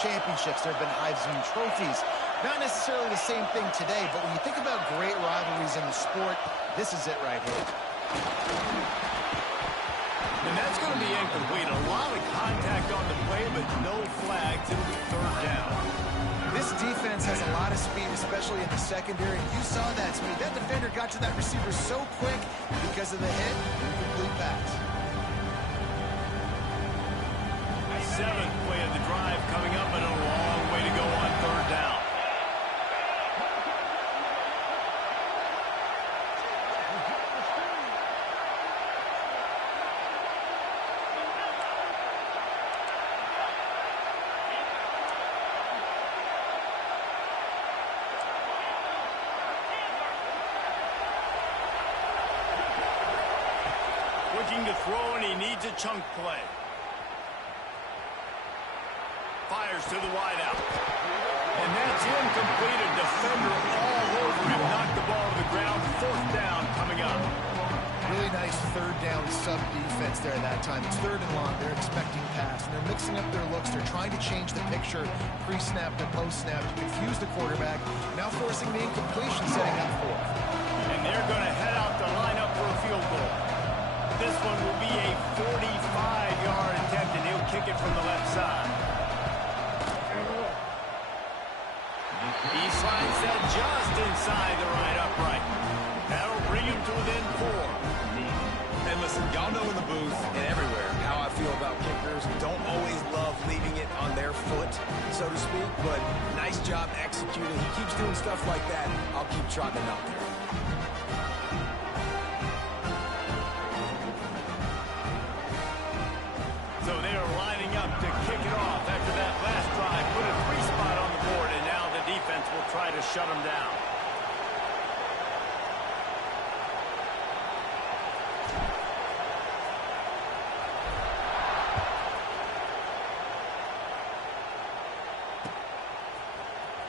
championships. There have been Heisman trophies. Not necessarily the same thing today, but when you think about great rivalries in the sport, this is it right here. And that's going to be incomplete. A lot of contact on the play, but no flags. It'll be third down. This defense has a lot of speed, especially in the secondary. You saw that speed. That defender got to that receiver so quick because of the hit. Incomplete pass. Seventh play of the drive coming up, and a long way to go on third down. Looking to throw, and he needs a chunk play. Fires to the wideout. And that's incomplete. A defender all over him. Knocked the ball to the ground. Fourth down coming up. Really nice third down sub defense there that time. It's third and long. They're expecting pass, and they're mixing up their looks. They're trying to change the picture pre-snap to post-snap to confuse the quarterback. Now forcing the incompletion, setting up fourth. And they're going to head out to line up for a field goal. This one will be a 45-yard attempt, and he'll kick it from the left side. He slides that just inside the right upright. That'll bring him to within 4. And listen, y'all know in the booth and everywhere how I feel about kickers. Don't always love leaving it on their foot, so to speak, but nice job executing. He keeps doing stuff like that. I'll keep trotting him out there. So they are lining up to kick it off after that last drive. Put a 3-spot on the board, and now the defense will try to shut them down.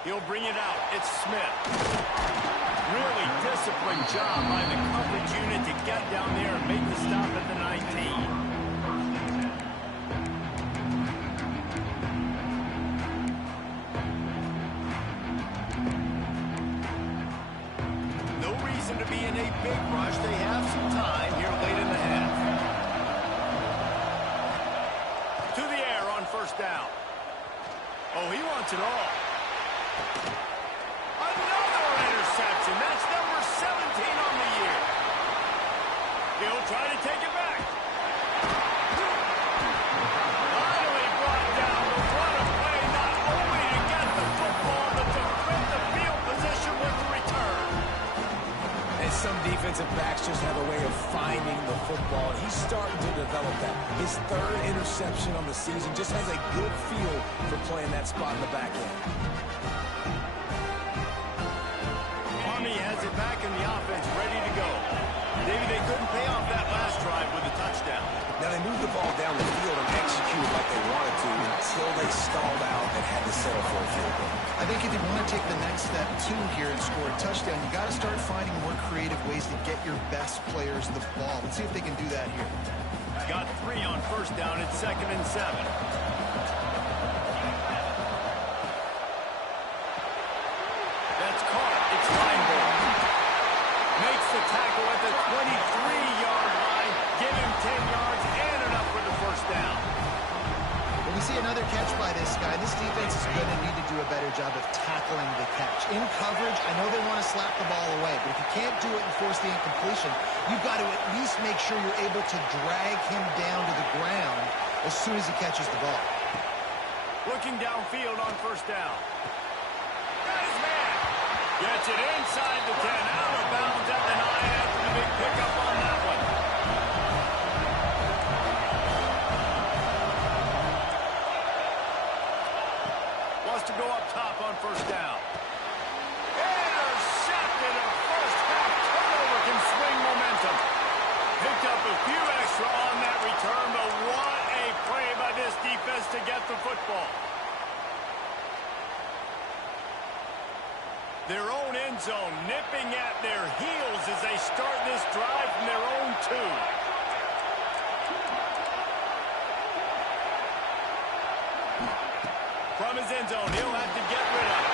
He'll bring it out. It's Smith. Really disciplined job by the coverage unit to get down there and make the stop at the 19. To be in a big rush. They have some time here late in the half. To the air on first down. Oh, he wants it all. Another interception. That's number 17 on the year. He'll try to take it back. Finally brought down. But what a play, not only to get the football, but to win the field position with the return. And some defensive backs just have a way of finding the football. He's starting to develop that. His third interception on the season just has a good feel for playing that spot in the back end. Army has it back in the offense, ready to go. Maybe they couldn't pay off that last drive with a touchdown. Now they moved the ball down the field and executed like they wanted to until they stalled out and had to settle for a field goal. I think if you want to take the next step, too, here and score a touchdown, you got to start finding more creative ways to get your best players the ball. Let's see if they can do that here. Got 3 on first down. It's 2nd and 7. That's caught. It's Feinberg. Makes the tackle at the 23-yard line. Give him 10 yards and enough for the first down. When we see another catch by this guy, this defense is going to need to do a better job of tackling the catch. In coverage, I know they want to slap the ball away, but if you can't do it and force the incompletion, you've got to at least make sure you're able to drag him down to the ground as soon as he catches the ball. Looking downfield on first down. Got his man. Gets it inside the 10. Out of bounds at the 9 after the big pickup on that one. Wants to go up top on first down. Intercepted. A first half turnover can swing momentum. Picked up a few extra on that return, but what a play by this defense to get the football. Their own end zone nipping at their heels as they start this drive from their own 2. From his end zone, he'll have to get rid of it.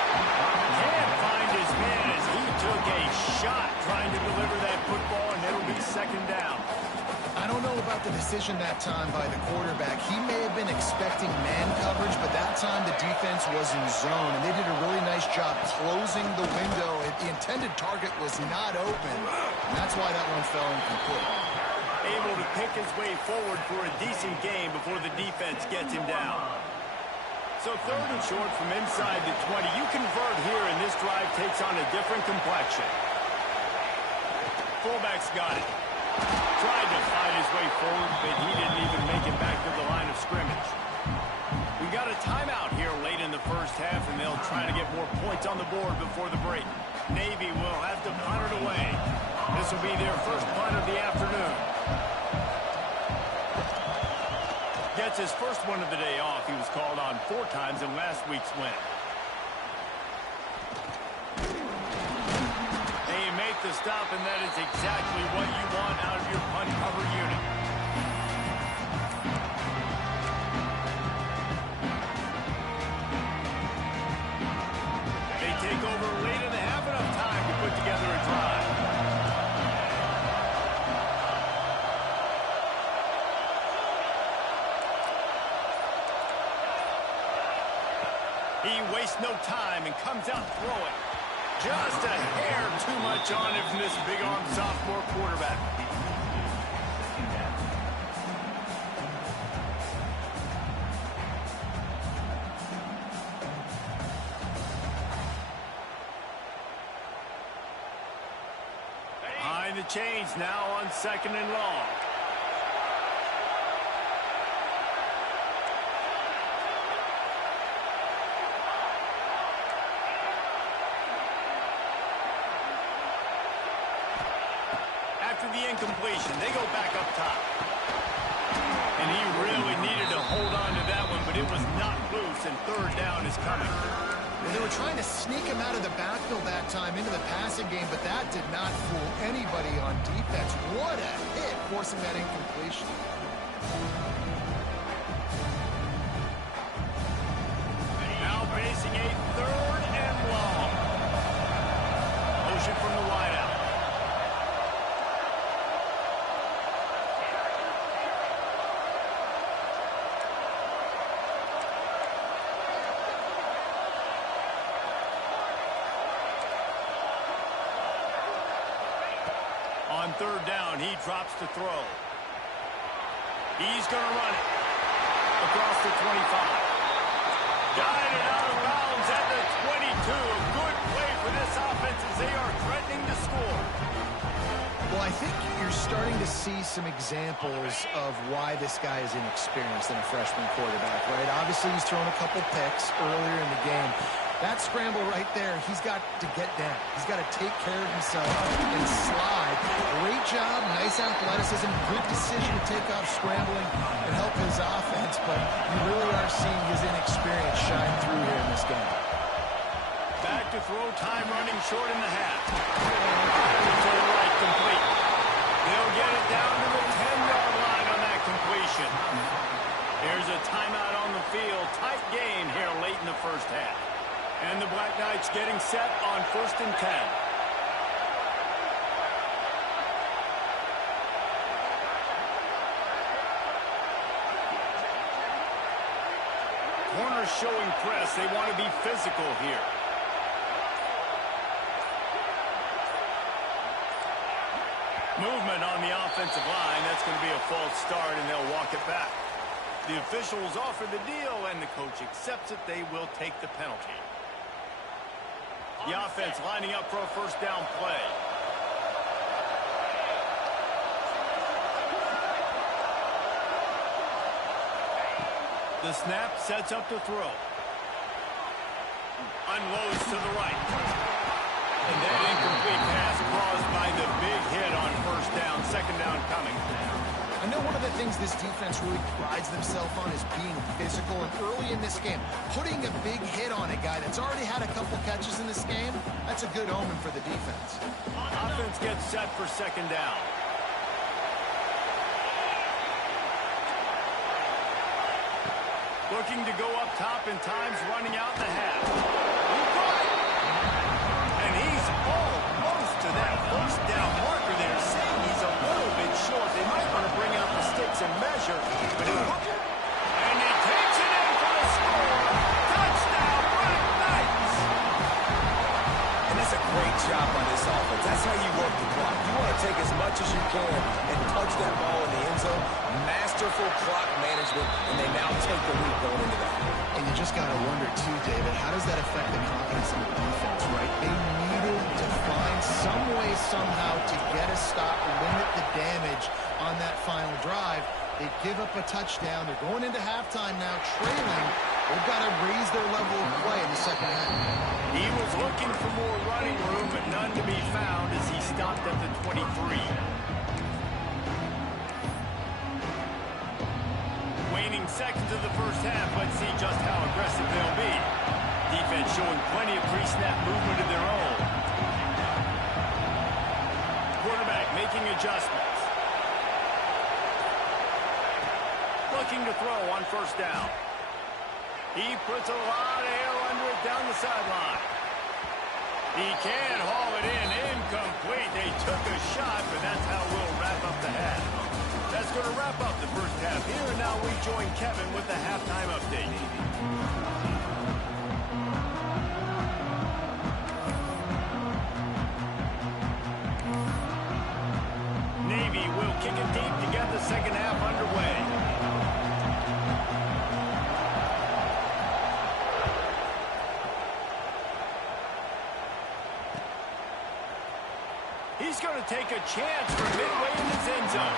Can't find his man as he took a shot trying to deliver that football, and it'll be second down. I don't know about the decision that time by the quarterback. He may have been expecting man coverage, but that time the defense was in zone, and they did a really nice job closing the window. The intended target was not open. That's why that one fell incomplete. Able to pick his way forward for a decent game before the defense gets him down. So third and short from inside the 20. You convert here, and this drive takes on a different complexion. Fullback's got it. Tried to fight his way forward, but he didn't even make it back to the line of scrimmage. We got a timeout here late in the first half, and they'll try to get more points on the board before the break. Navy will have to punt it away. This will be their first punt of the afternoon. Gets his first one of the day off. He was called on 4 times in last week's win. The stop, and that is exactly what you want out of your punt cover unit. They take over late and they have enough time to put together a drive. He wastes no time and comes out throwing. Just a hair too much on it from this big-arm sophomore quarterback. Behind the chains now on second and long. After the incompletion, they go back up top. And he really needed to hold on to that one, but it was not loose, and third down is coming. Well, they were trying to sneak him out of the backfield that time into the passing game, but that did not fool anybody on defense. What a hit, forcing that incompletion. Now facing a third and long. Motion from the wideout. On third down, he drops to throw. He's going to run it across the 25. Guided out of bounds at the 22. A good play for this offense as they are threatening to score. Well, I think you're starting to see some examples of why this guy is inexperienced in a freshman quarterback, right? Obviously, he's thrown a couple picks earlier in the game. That scramble right there, he's got to get down. He's got to take care of himself and slide. Great job, nice athleticism, good decision to take off scrambling and help his offense, but you really are seeing his inexperience shine through here in this game. Back to throw, time running short in the half. To the right, complete. They'll get it down to the 10-yard line on that completion. Here's a timeout on the field. Tight game here late in the first half. And the Black Knights getting set on 1st and 10. Corners showing press. They want to be physical here. Movement on the offensive line. That's going to be a false start, and they'll walk it back. The officials offer the deal, and the coach accepts it. They will take the penalty. The offense lining up for a first down play. The snap sets up to throw. Unloads to the right. And that incomplete pass caused by the big hit on first down. Second down coming. I know one of the things this defense really prides themselves on is being physical, and early in this game, putting a big hit on a guy that's already had a couple catches in this game, that's a good omen for the defense. Offense gets set for second down. Looking to go up top, and time's running out in the half. He got it! And he's almost to that first down marker there, saying he's a little bit short. They might want to bring out the sticks and measure, but he'll hook it. And he takes it in for the score. Touchdown, Black Knights! And that's a great job by this offense. That's how you work the clock. You want to take as much as you can and punch that ball in the end zone. Masterful clock management, and they now take the lead going into that. And you just got to wonder, too, David, how does that affect the confidence in the defense, right? They needed to find some way, somehow, to get a stop, limit the damage on that final drive. They give up a touchdown. They're going into halftime now, trailing. They've got to raise their level of play in the second half. He was looking for more running room, but none to be found as he stopped at the 23. Waning seconds of the first half. Let's see just how aggressive they'll be. Defense showing plenty of pre-snap movement of their own. Quarterback making adjustments. Looking to throw on first down. He puts a lot of air under it down the sideline. He can haul it in. Incomplete. They took a shot, but that's how we'll wrap up the half. That's going to wrap up the first half here, and now we join Kevin with the halftime update. Navy will kick it deep to get the second half underway. He's going to take a chance from midway in his end zone.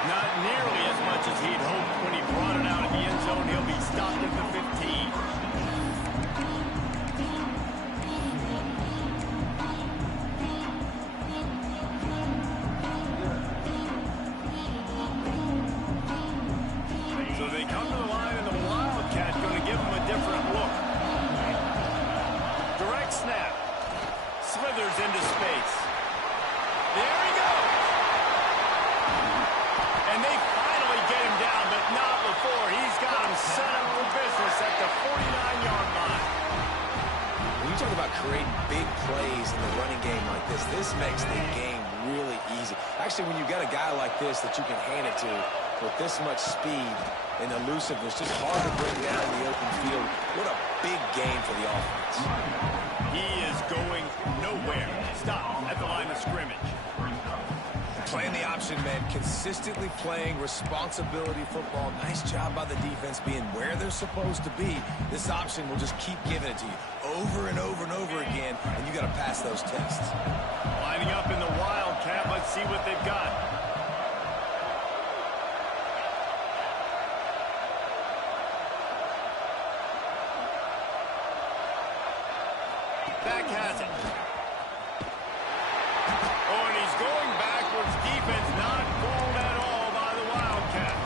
Not nearly as much as he'd hoped when he brought it out of the end zone. He'll be stopped at the 15. So they come to the line, and the Wildcat going to give him a different look. Direct snap. Slithers into space. There he goes. And they finally get him down, but not before. He's got him set up for business at the 49-yard line. When you talk about creating big plays in the running game like this makes the game really easy. Actually, when you've got a guy like this that you can hand it to with this much speed and elusiveness, just hard to bring down in the open field. What a big game for the offense. He is going nowhere. Stop at the line of scrimmage. Playing the option, man. Consistently playing responsibility football. Nice job by the defense being where they're supposed to be. This option will just keep giving it to you over and over and over again, and you got to pass those tests. Lining up in the Wildcat. Let's see what they've got. Back has it. Oh, and he's going backwards. Defense not fooled at all by the Wildcat.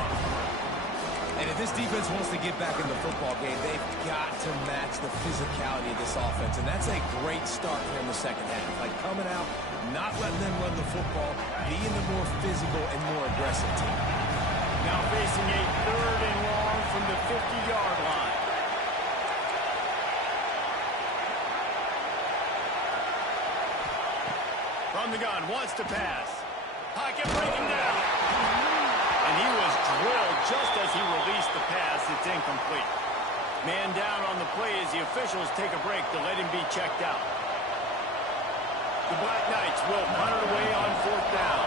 And if this defense wants to get back in the football game, they've got to match the physicality of this offense. And that's a great start here in the second half. Like coming out, not letting them run the football, being the more physical and more aggressive team. Now facing a 3rd and long from the 50-yard line. From the gun, wants to pass. Pocket breaking down. And he was drilled just as he released the pass. It's incomplete. Man down on the play as the officials take a break to let him be checked out. The Black Knights will punt it away on 4th down.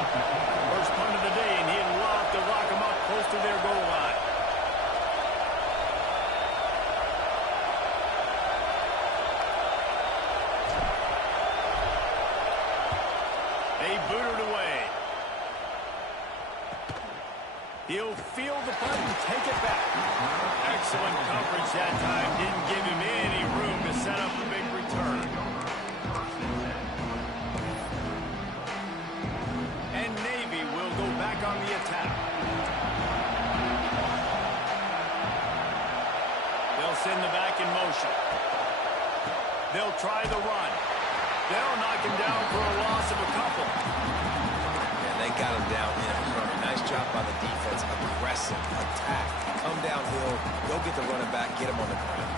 First punt of the day, and he'd love to lock them up close to their goal line. They boot it away. He'll field the punt and take it back. Excellent coverage that time. Didn't give him any room to set up a big return. And Navy will go back on the attack. They'll send the back in motion. They'll try the run. They'll knock him down for a loss of a couple. And they got him down in a hurry. Nice job by the defense. Aggressive, attack, come downhill, go get the running back, get him on the ground.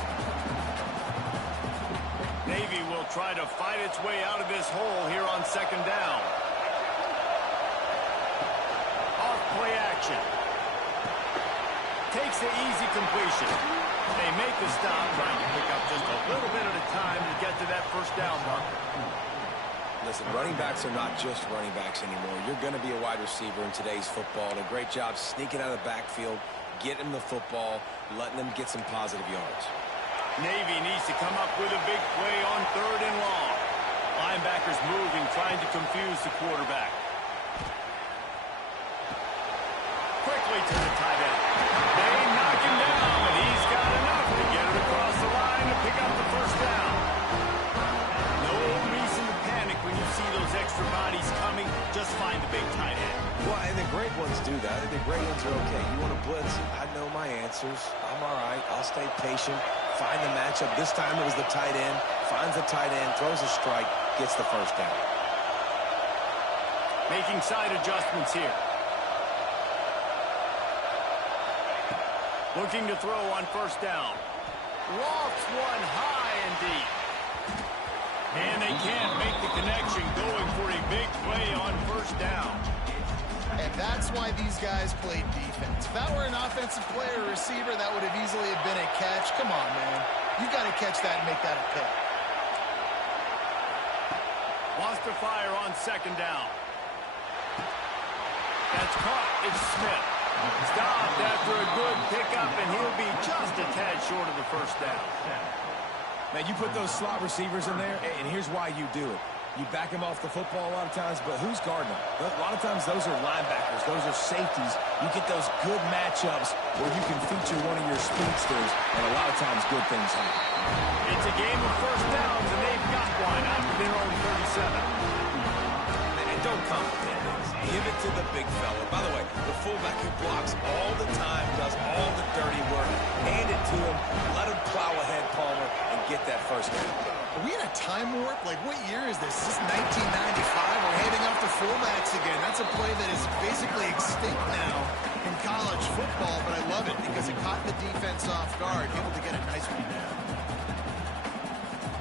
Navy will try to fight its way out of this hole here on second down. Off play action. Takes the easy completion. They make the stop, trying to pick up just a little bit at a time to get to that first down marker. Listen, running backs are not just running backs anymore. You're going to be a wide receiver in today's football. And a great job sneaking out of the backfield, getting the football, letting them get some positive yards. Navy needs to come up with a big play on third and long. Linebackers moving, trying to confuse the quarterback. Quickly to the tight end. They knock him down, and he's got enough to get it across the line to pick up the first down. No reason to panic when you see those extra bodies coming. Just find the big tight end. Well, and the great ones do that. The great ones are okay. You want to blitz? I know my answers. I'm all right. I'll stay patient. Find the matchup. This time it was the tight end. Finds the tight end, throws a strike, gets the first down. Making side adjustments here. Looking to throw on first down. Lofts one high and deep. And they can't make the connection, going for a big play on first down. And that's why these guys played defense. If that were an offensive player or receiver, that would have easily have been a catch. Come on, man. You got to catch that and make that a pick. Wants to fire on second down. That's caught. It's Smith. Stopped after a good pickup, and he'll be just a tad short of the first down. Man, you put those slot receivers in there, and here's why you do it. You back them off the football a lot of times, but who's guarding them? A lot of times those are linebackers. Those are safeties. You get those good matchups where you can feature one of your speedsters, and a lot of times good things happen. It's a game of first downs, and they've got one after their own 37. And don't complicate things. Give it to the big fella. By the way, the fullback who blocks all the time, does all the dirty work. Hand it to him. Let him plow ahead, Palmer, and get that first down. Are we in a time warp? Like, what year is this? Is this 1995? We're handing off to fullbacks again. That's a play that is basically extinct now in college football, but I love it because it caught the defense off guard, able to get a nice one down.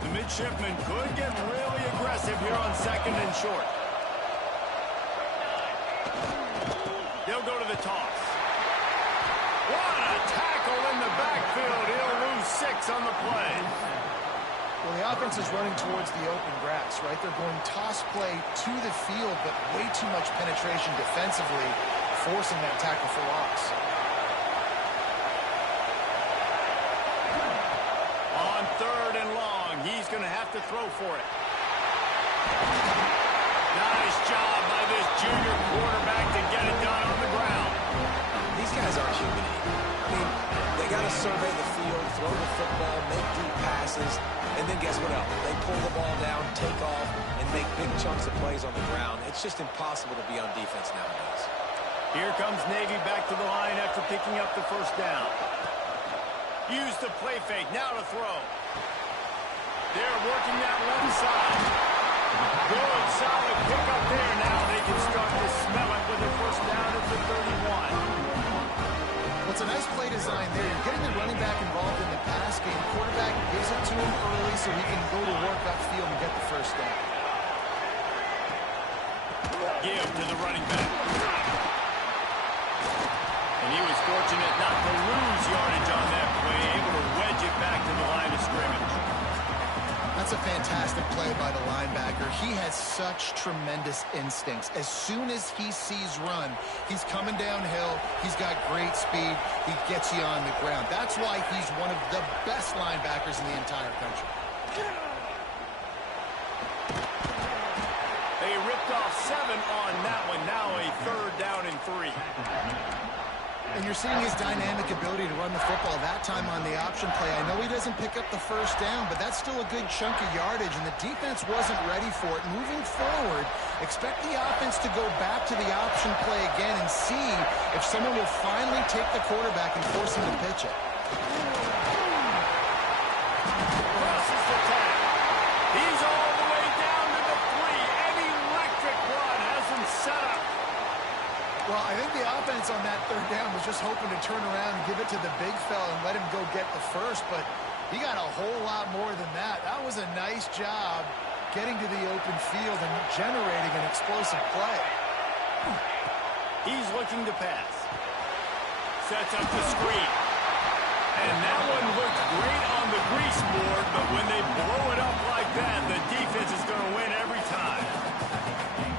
The midshipmen could get really aggressive here on second and short. They'll go to the toss. What a tackle in the backfield. He'll lose 6 on the play. Well, the offense is running towards the open grass, right? They're going toss play to the field, but way too much penetration defensively, forcing that tackle for loss. On third and long, he's going to have to throw for it. Nice job by this junior quarterback to get it done on the ground. These guys aren't human. I mean, they got to survey the field, throw the football, make deep passes, and then guess what else? They pull the ball down, take off, and make big chunks of plays on the ground. It's just impossible to be on defense nowadays. Here comes Navy back to the line after picking up the first down. Use the play fake, now to throw. They're working that left side. Good, solid pickup there. Now they can start to smell it with a first down at the 31. Well, it's a nice play design there. You're getting the running back involved in the pass game. Quarterback gives it to him early so he can go to work upfield and get the first down. Give to the running back. And he was fortunate not to lose yardage on that play, able to wedge it back to the line of scrimmage. That's a fantastic play by the linebacker. He has such tremendous instincts. As soon as he sees run, he's coming downhill. He's got great speed. He gets you on the ground. That's why he's one of the best linebackers in the entire country. They ripped off 7 on that one. Now a third down and 3. And you're seeing his dynamic ability to run the football that time on the option play. I know he doesn't pick up the first down, but that's still a good chunk of yardage, and the defense wasn't ready for it. Moving forward, expect the offense to go back to the option play again and see if someone will finally take the quarterback and force him to pitch it. Crosses the tag. He's all the way down to the 3. An electric run has him set up. Well, Well, I think the offense on that third down was just hoping to turn around and give it to the big fella and let him go get the first, but he got a whole lot more than that. That was a nice job getting to the open field and generating an explosive play. He's looking to pass. Sets up the screen. And that one looked great on the grease board, but when they blow it up like that, the defense is going to win every time.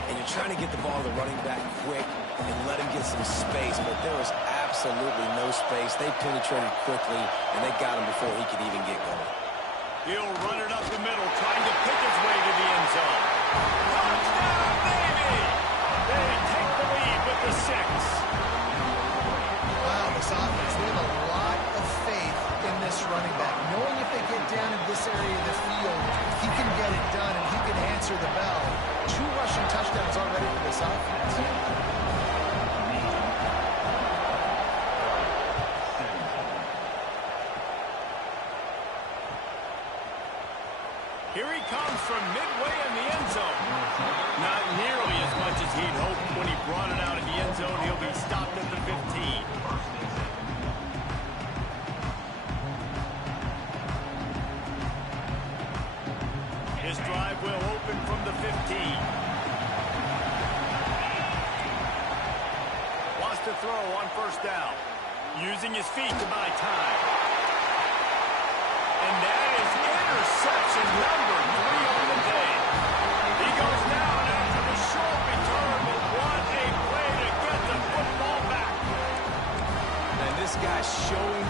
And you're trying to get the ball to the running back quick and let him get some space, but there was absolutely no space. They penetrated quickly, and they got him before he could even get going. He'll run it up the middle, trying to pick his way to the end zone. Touchdown, Navy! They take the lead with the 6. Wow, this offense, they have a lot of faith in this running back, knowing if they get down in this area of the field, he can get it done and he can answer the bell. 2 rushing touchdowns already for this offense. Here he comes from midway in the end zone. Not nearly as much as he'd hoped when he brought it out of the end zone. He'll be stopped at the 15. His drive will open from the 15. Wants to throw on first down. Using his feet to buy time. And that is interception number 3 on the day. He goes down after the short return, but what a play to get the football back. And this guy's showing.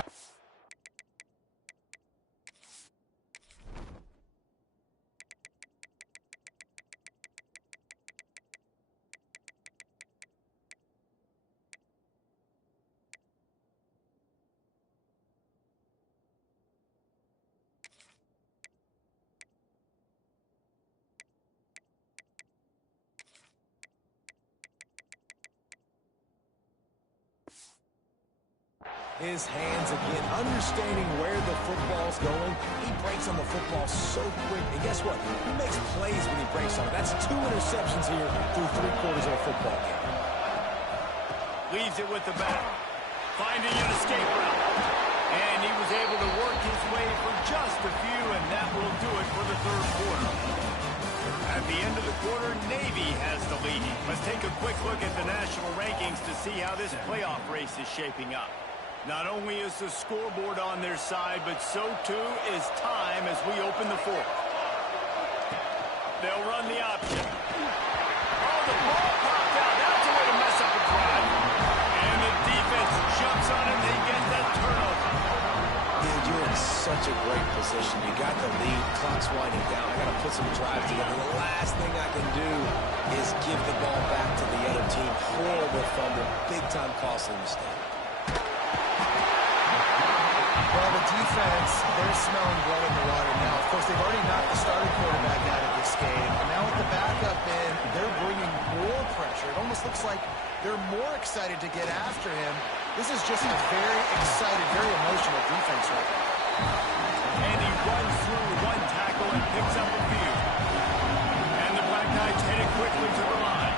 His hands again, understanding where the football's going. He breaks on the football so quick. And guess what? He makes plays when he breaks on it. That's 2 interceptions here through 3 quarters of a football game. Leaves it with the back. Finding an escape route. And he was able to work his way for just a few, and that will do it for the third quarter. At the end of the quarter, Navy has the lead. Let's take a quick look at the national rankings to see how this playoff race is shaping up. Not only is the scoreboard on their side, but so too is time as we open the 4th. They'll run the option. Oh, the ball popped out. That's a way to mess up a drive. And the defense jumps on it. They get that turnover. Dude, you're in such a great position. You got the lead. Clock's winding down. I got to put some drives together. The last thing I can do is give the ball back to the other team. Horrible fumble. Big-time costly mistake. Well, the defense, they're smelling blood in the water now. Of course, they've already knocked the starting quarterback out of this game. And now with the backup in, they're bringing more pressure. It almost looks like they're more excited to get after him. This is just a very excited, very emotional defense right now. And he runs through 1 tackle and picks up a few. And the Black Knights headed quickly to the line.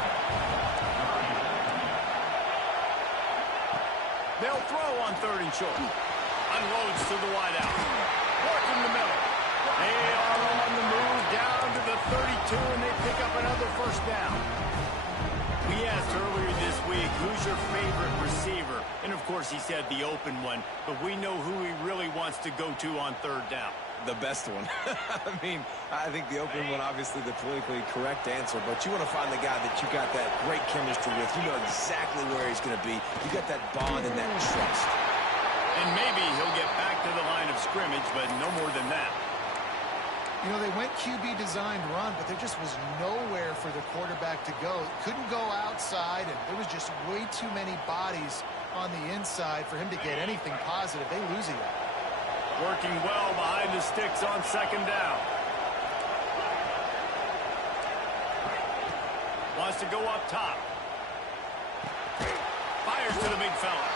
They'll throw on 3rd and short. Unloads to the wideout. Working the middle. They are on the move down to the 32, and they pick up another first down. We asked earlier this week, who's your favorite receiver? And, of course, he said the open one, but we know who he really wants to go to on 3rd down. The best one. I mean, I think the open one, obviously the politically correct answer, but you want to find the guy that you got that great chemistry with. You know exactly where he's going to be. You got that bond and that trust. And maybe he'll get back to the line of scrimmage, but no more than that. You know, they went QB designed run, but there just was nowhere for the quarterback to go. Couldn't go outside, and there was just way too many bodies on the inside for him to get anything positive. They lose it. Working well behind the sticks on 2nd down. Wants to go up top. Fires to the big fella.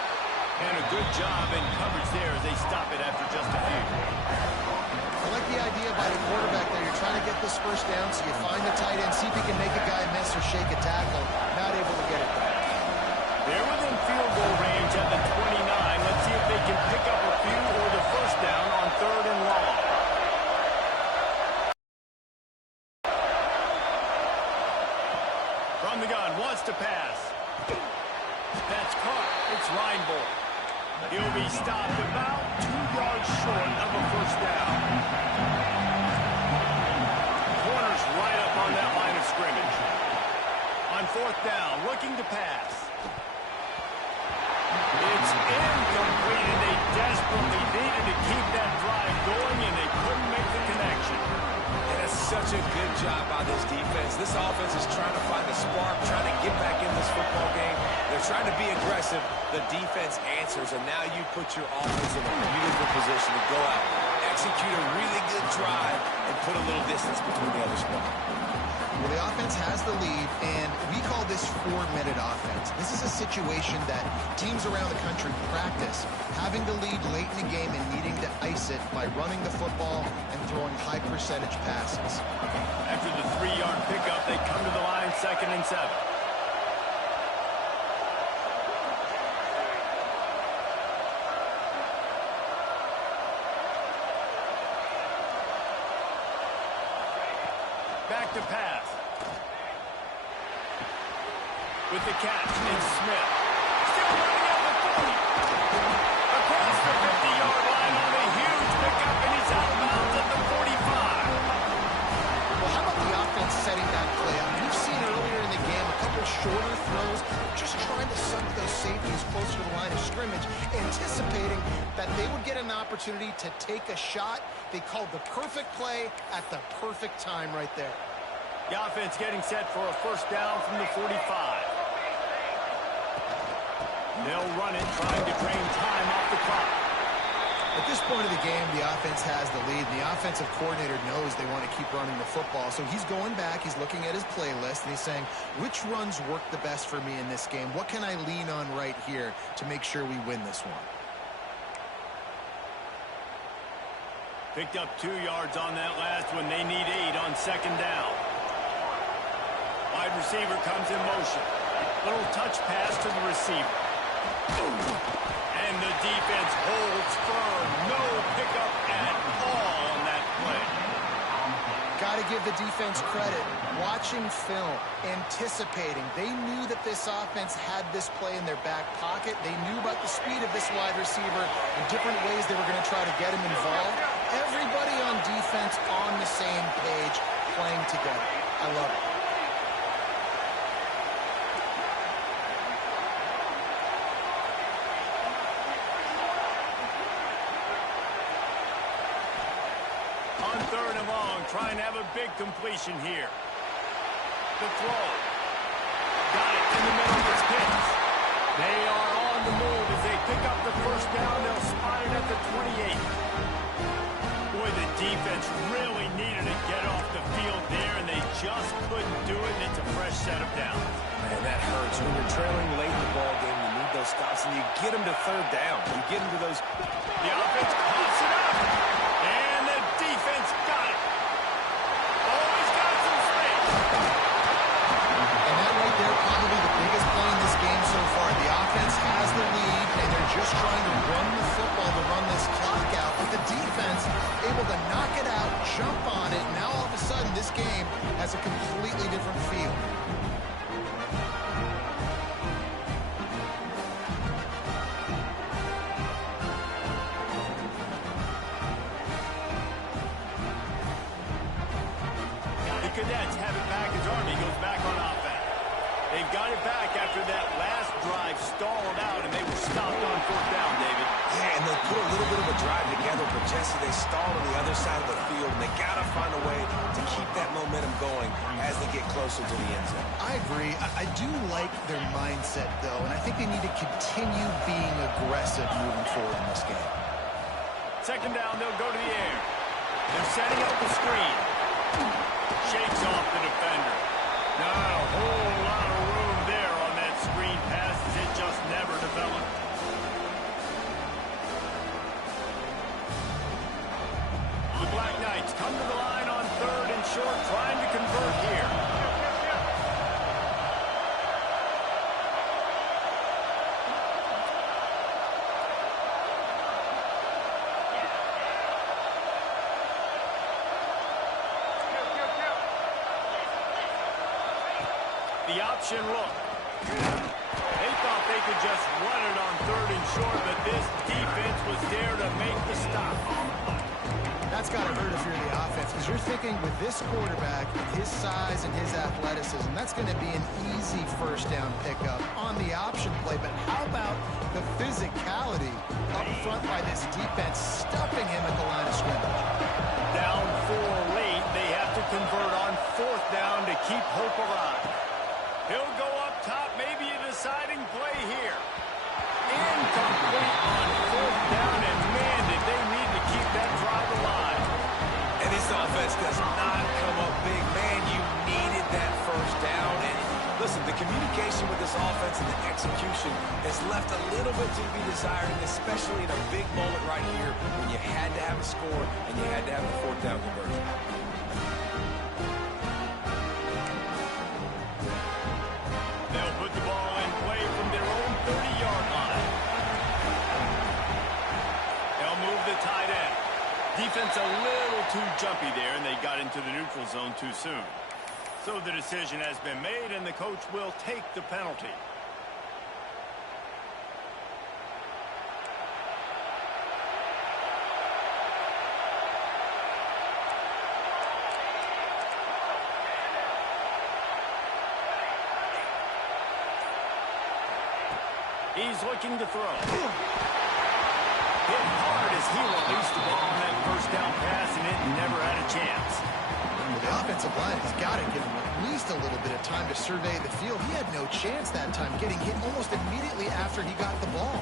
And a good job in coverage there as they stop it after just a few. I like the idea by the quarterback there. You're trying to get this first down, so you find the tight end, see if he can make a guy miss or shake a tackle. Not able to get it done. They're within field goal range at the 29. Let's see if they can pick up a few or the first down on 3rd and long. From the gun, wants to pass. That's caught. It's Reinbold. He'll be stopped about 2 yards short of a first down. Corner's right up on that line of scrimmage. On 4th down, looking to pass. It's incomplete, and they desperately needed to keep that drive going, and they couldn't make the connection. And it's such a good job by this defense. This offense is trying to find a spark, trying to get back in this football game. They're trying to be aggressive. The defense answers, and now you put your offense in a beautiful position to go out, execute a really good drive, and put a little distance between the other squad. Well, the offense has the lead, and we call this 4-minute offense. This is a situation that teams around the country practice, having the lead late in the game and needing to ice it by running the football and throwing high-percentage passes. After the 3-yard pickup, they come to the line 2nd and 7. Back to pass. With the catch, it's Smith. Still running at the 40. Across the 50-yard line on a huge pickup, and he's out of bounds at the 45. Well, how about the offense setting that play up? We've seen earlier in the game a couple shorter throws, just trying to suck those safeties closer to the line of scrimmage, anticipating that they would get an opportunity to take a shot. They called the perfect play at the perfect time right there. The offense getting set for a first down from the 45. They'll run it, trying to drain time off the clock. At this point of the game, the offense has the lead. The offensive coordinator knows they want to keep running the football. So he's going back, he's looking at his playlist, and he's saying, which runs work the best for me in this game? What can I lean on right here to make sure we win this one? Picked up 2 yards on that last one. They need 8 on 2nd down. Wide receiver comes in motion. Little touch pass to the receiver. And the defense holds firm. No pickup at all on that play. Got to give the defense credit. Watching film, anticipating. They knew that this offense had this play in their back pocket. They knew about the speed of this wide receiver and different ways they were going to try to get him involved. Everybody on defense on the same page, playing together. I love it. On 3rd and long, trying to have a big completion here. The throw. Got it in the middle of his picks. They are on the move as they pick up the first down. They'll spot it at the 28. Boy, the defense really needed to get off the field there, and they just couldn't do it, and it's a fresh set of downs. Man, that hurts. When you're trailing late in the ball game, you need those stops, and you get them to 3rd down. You get them to those. The offense coughs it up, and the defense got it. Always got some space. And that right there, probably the biggest play in this game so far. The offense has the lead, and they're just trying to run the football to run this clock out. But the defense able to knock it out, jump on it. Now all of a sudden, this game has a completely different feel. The Cadets have it back as Army goes back on offense. They've got it back after that last drive stalled out, and they were stopped on 4th down, David. Yeah, and they put a little bit of a drive together, but Jesse, they stalled on the other side of the field, and they got to find a way to keep that momentum going as they get closer to the end zone. I agree. I do like their mindset, though, and I think they need to continue being aggressive moving forward in this game. 2nd down, they'll go to the air. They're setting up the screen. Shakes off the defender. Not a whole lot of room there on that screen pass as it just never developed. The Black Knights come to the line on 3rd and short, trying to convert here. The option look. They thought they could just run it on 3rd and short, but this defense was there to make the stop. That's got to hurt if you're the offense, because you're thinking with this quarterback and his size and his athleticism, that's going to be an easy first down pickup on the option play. But how about the physicality up front by this defense, stuffing him at the line of scrimmage? Down 4 late, they have to convert on 4th down to keep hope alive. He'll go up top, maybe a deciding play here. Incomplete on 4th down, and man, did they need to keep that drive alive. And this offense does not come up big. Man, you needed that first down. And listen, the communication with this offense and the execution has left a little bit to be desired, and especially in a big moment right here when you had to have a score and you had to have the 4th down conversion. They'll put the ball in play from their own 30-yard line. They'll move the tight end. Defense a little too jumpy there, and they got into the neutral zone too soon. So the decision has been made, and the coach will take the penalty. He's looking to throw. Hit hard as he released the ball on that first down pass, and it never had a chance. The offensive line has got to give him at least a little bit of time to survey the field. He had no chance that time, getting hit almost immediately after he got the ball.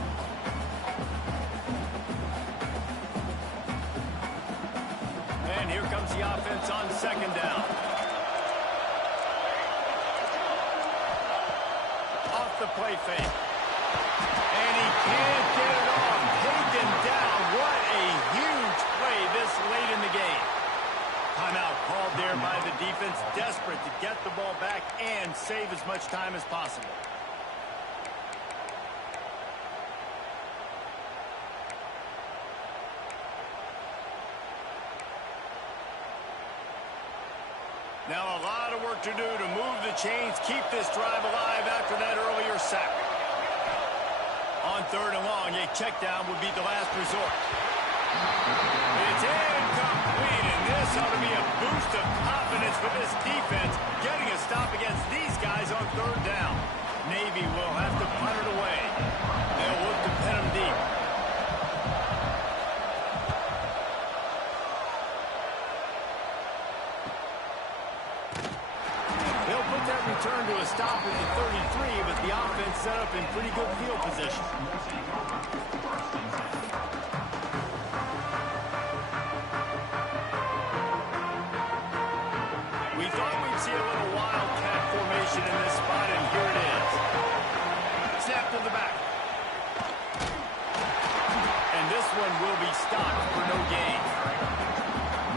And here comes the offense on 2nd down. Off the play fake. And he can't get it off. Taken down. What a huge play this late in the game. Timeout called there by the defense, desperate to get the ball back and save as much time as possible. Now a lot of work to do to move the chains, keep this drive alive after that earlier sack. On 3rd and long, a check down would be the last resort. It's incomplete, and this ought to be a boost of confidence for this defense, getting a stop against these guys on 3rd down. Navy will have to punt it away. They'll look to pin them deep. They'll put that return to a stop at the 33, but the offense set up in pretty good field position. We thought we'd see a little wildcat formation in this spot, and here it is. Snap to the back. And this one will be stopped for no gain.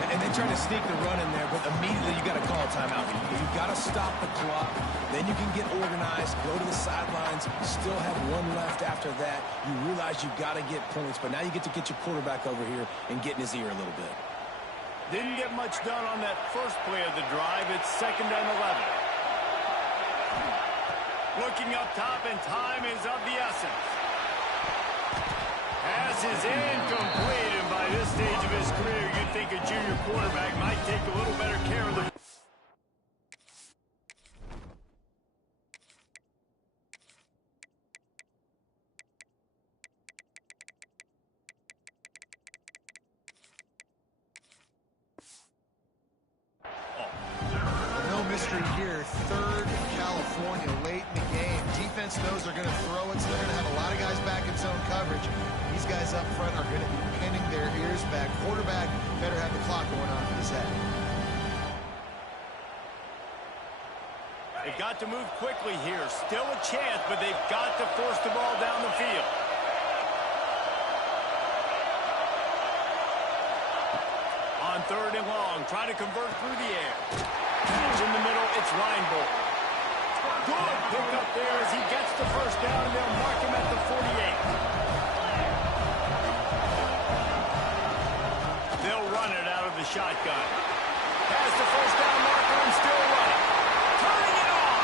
And they try to sneak the run in there, but immediately you got to call a timeout. You got to stop the clock. Then you can get organized, go to the sidelines, still have one left after that. You realize you got to get points, but now you get to get your quarterback over here and get in his ear a little bit. Didn't get much done on that first play of the drive. It's 2nd and 11. Looking up top, and time is of the essence. Pass is incomplete, and by this stage of his career, you'd think a junior quarterback might take a little better care of the... No mystery here. 3rd California late in the game. Defense knows they're going to throw it, so they're going to have a lot of guys back in zone coverage. These guys up front are going to be pinning their ears back. Quarterback better have the clock going on for his head. They've got to move quickly here. Still a chance, but they've got to force the ball down the field. On 3rd and long, trying to convert through the air. Catch in the middle, it's Reinbold. Good pick up there as he gets the first down, and they'll mark him at the 48. They'll run it out of the shotgun. Has the first down marker and still running. Turning it on.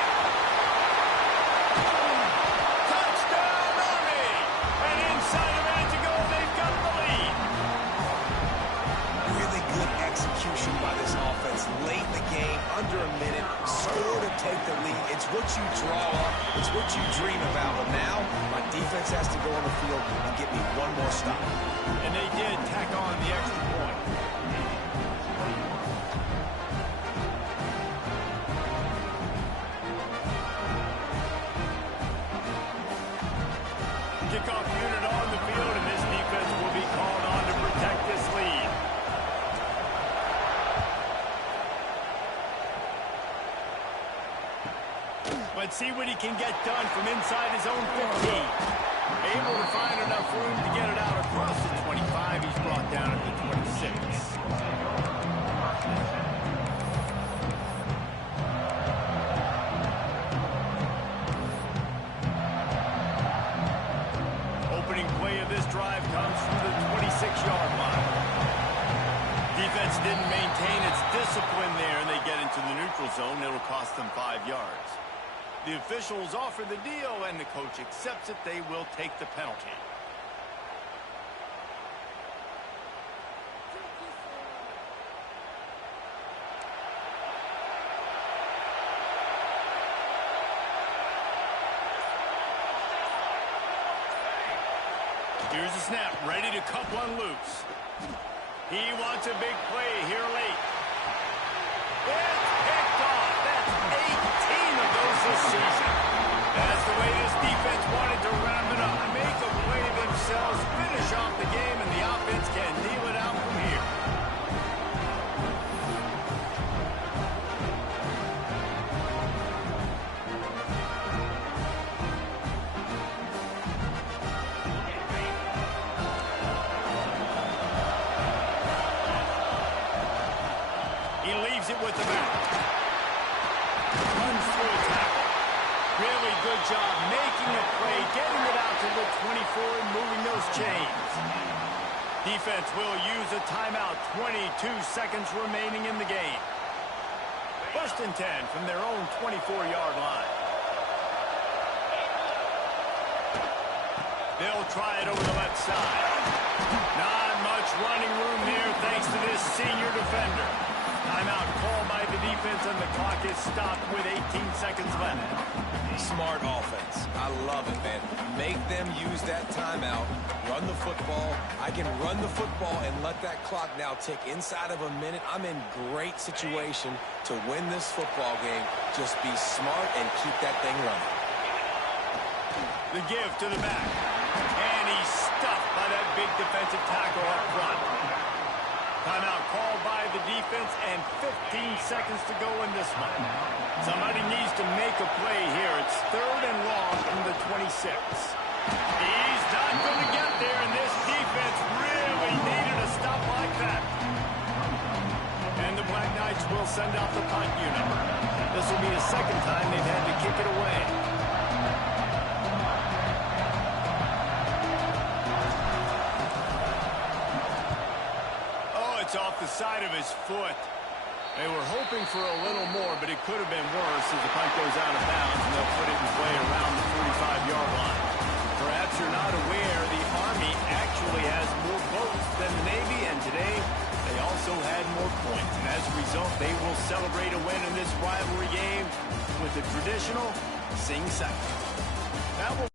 take the lead. It's what you draw up. It's what you dream about. But now, my defense has to go on the field and get me one more stop. And they did tack on the extra point. Kickoff unit on the field, and this defense will be called on to protect this lead. Let's see what he can get done from inside his own 15. Able to find enough room to get it out across the 25. He's brought down at the 26. Opening play of this drive comes from the 26-yard line. Defense didn't maintain its discipline there, and they get into the neutral zone. It'll cost them 5 yards. The officials offer the deal, and the coach accepts it. They will take the penalty. Here's the snap, ready to cut one loose. He wants a big play here late. It's picked off. That's 18 of those this season. That's the way this defense wanted to wrap it up. Make a play themselves, finish off the game, and the offense can kneel it out from here. He leaves it with the back. Runs through a tackle. Really good job making a play, getting it out to the 24 and moving those chains. Defense will use a timeout. 22 seconds remaining in the game. 1st and 10 from their own 24-yard line. They'll try it over the left side. Not much running room here thanks to this senior defender. Timeout called by the defense, and the clock is stopped with 18 seconds left. Smart offense. I love it, man. Make them use that timeout. Run the football. I can run the football and let that clock now tick inside of a minute. I'm in great situation to win this football game. Just be smart and keep that thing running. The give to the back. And he's stuffed by that big defensive tackle up front. Timeout called by the defense, and 15 seconds to go in this one. Somebody needs to make a play here. It's 3rd and long from the 26. He's not going to get there, and this defense really needed a stop like that. And the Black Knights will send out the punt unit. This will be the 2nd time they've had to kick it away. It's off the side of his foot. They were hoping for a little more, but it could have been worse as the punt goes out of bounds, and they'll put it in play around the 45-yard line. Perhaps you're not aware, the Army actually has more votes than the Navy, and today they also had more points. And as a result, they will celebrate a win in this rivalry game with the traditional sing second. That will